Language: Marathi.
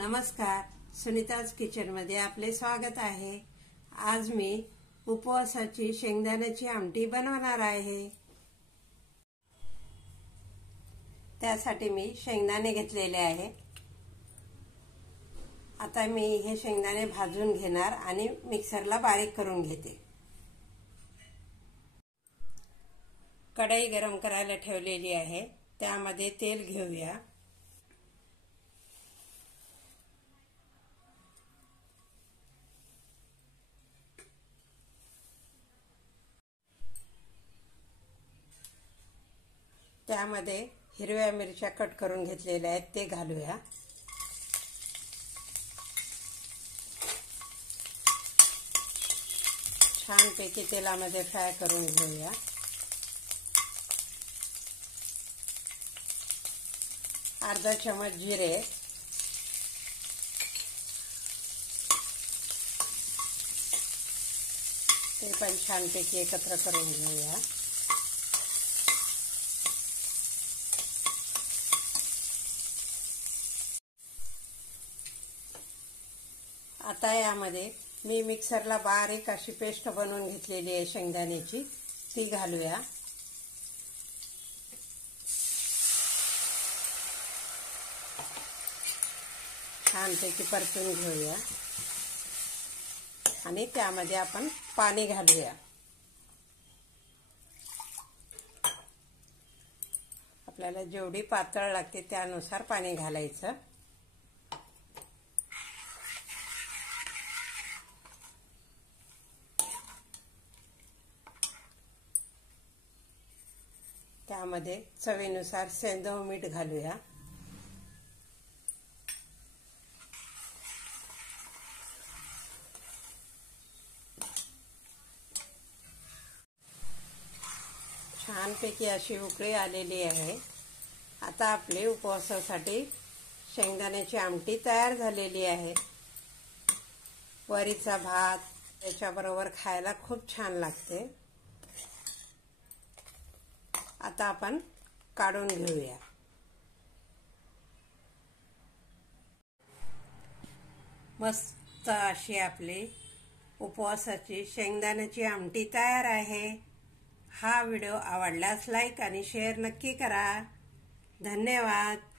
नमस्कार, सुनीताज किचनमध्ये आपले स्वागत आहे। आज मी उपवासाची शेंगदाण्याची आमटी बनवणार आहे। त्यासाठी मी शेंगदाणे घेतलेले आहे। आता मी हे शेंगदाणे भाजून घेणार आणि मिक्सरला बारीक करून घेते। कढई गरम करायला ठेवलेली आहे, त्यामध्ये तेल घेऊया। त्यामध्ये हिरव्या मिरच्या कट करून घेतलेल्या आहेत ते घालूया। छानपैकी तेलामध्ये फ्राय करून घेऊया। अर्धा चमच जिरे, ते पण छानपैकी एकत्र करून घेऊया। आता यामध्ये मी मिक्सरला बारीक अशी पेस्ट बनवून घेतलेली आहे शेंगदाण्याची, ती घालूया। छानपैकी परतून घेऊया आणि त्यामध्ये आपण पाणी घालूया। आपल्याला जेवढी पातळ लागते त्यानुसार पाणी घालायचं। त्यामध्ये चवीनुसार सेंधव मीठ घालूया। छानपैकी अशी उकळी आलेली आहे। आता आपले उपवासासाठी शेंगदाण्याची आमटी तयार झालेली आहे। वरीचा भात त्याच्याबरोबर खायला खूप छान लागते। आता आपण काढून घेऊया। मस्त अशी आपली उपवासाची शेंगदाण्याची आमटी तयार आहे। हा व्हिडिओ आवडल्यास लाईक आणि शेअर नक्की करा। धन्यवाद।